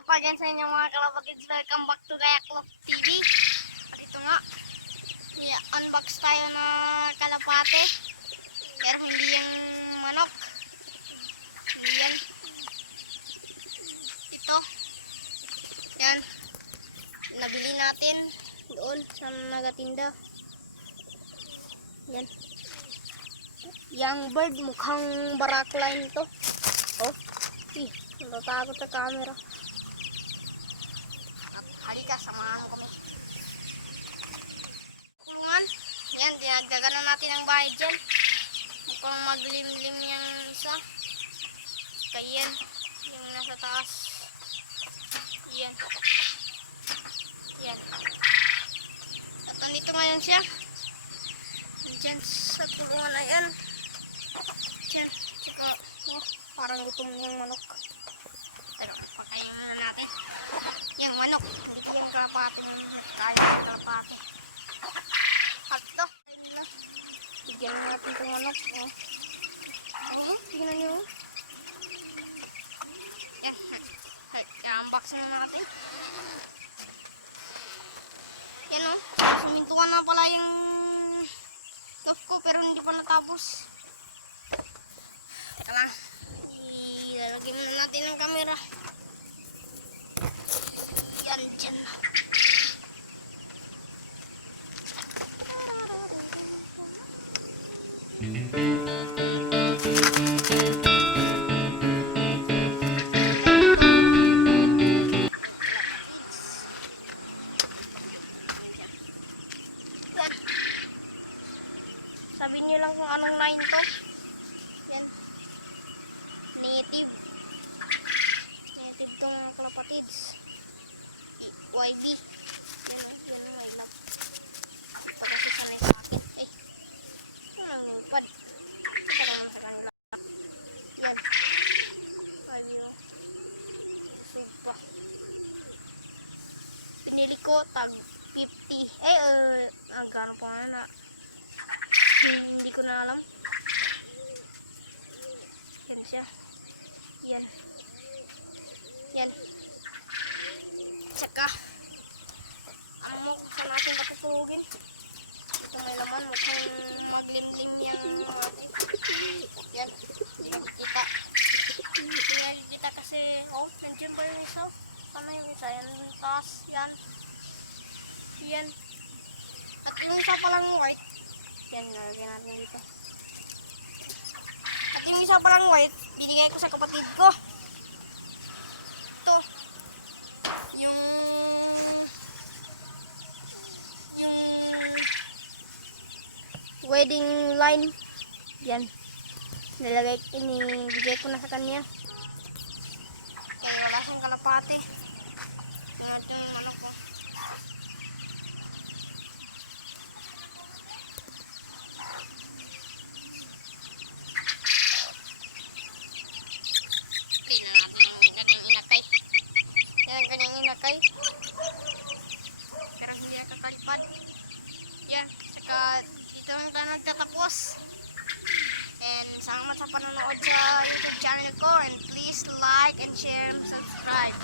up again sa inyo mga kalapatids. Welcome back to Kayak Vlog TV. At ito nga, unbox tayo na kalapate. Pero hindi yung manok. Hindi yan. Ito. Yan. Nabili natin doon sa nagatinda. Yan. Yang bird mukhang barakline to. Oh. Natatakot sa camera. At halika, samahan kami. Kulungan. Yan, dinagdagan na natin ang bahay dyan. Upang maglimlim yung isa. Kaya yan, yung nasa taas. Yan. Yan. At nandito ngayon siya. Diyan sa kulungan na yan. Diyan. Tsaka, parang gutom yung manok. Teka, pakain muna natin. Yung manok, hindi yung kalapate. Kaya yung kalapate. Hotdo. Bigyan natin itong manok. Tignan nyo. Yan. I-unbox na natin. Yan o. Sumintukan na pala yung cup ko pero hindi pa natapos. Teka lang. Ilalagay muna natin ang camera. Yan, dyan na. Sabihin nyo lang kung anong line to. Yan. Native. Native tong mga kalapatids. YB. Yan o. Yan o. Wait lang. Pagkasi sanay sa akin. Ay. Anong nilpad? Isa naman sa kanila. Yan. YB o. Supa. Pinili ko tag 50. Ang kano pa na. Hindi ko na alam. Yan siya. Yan. Yan. Tsaka, ano mo kung saan natin matutugin. Ito may laman. Mukhang maglimlim yung natin. Yan. Hindi nakikita. Hindi nakikita kasi, nandiyan pa yung isa. Ano yung isa? Yan. Taas. Yan. Yan. At yung isa palang white. Yan, nalagyan natin dito. At yung isa palang white, binigay ko sa kapatid ko. Ito. Yung wedding line. Yan. Binigay ko na sa kanya. Kaya wala siyang kalapate. Tingnan yung manok ko. Pero hindi ako kalipad. Yan. Saka dito lang tayo nagtatapos. And salamat sa panonood sa YouTube channel ko. And please like and share and subscribe.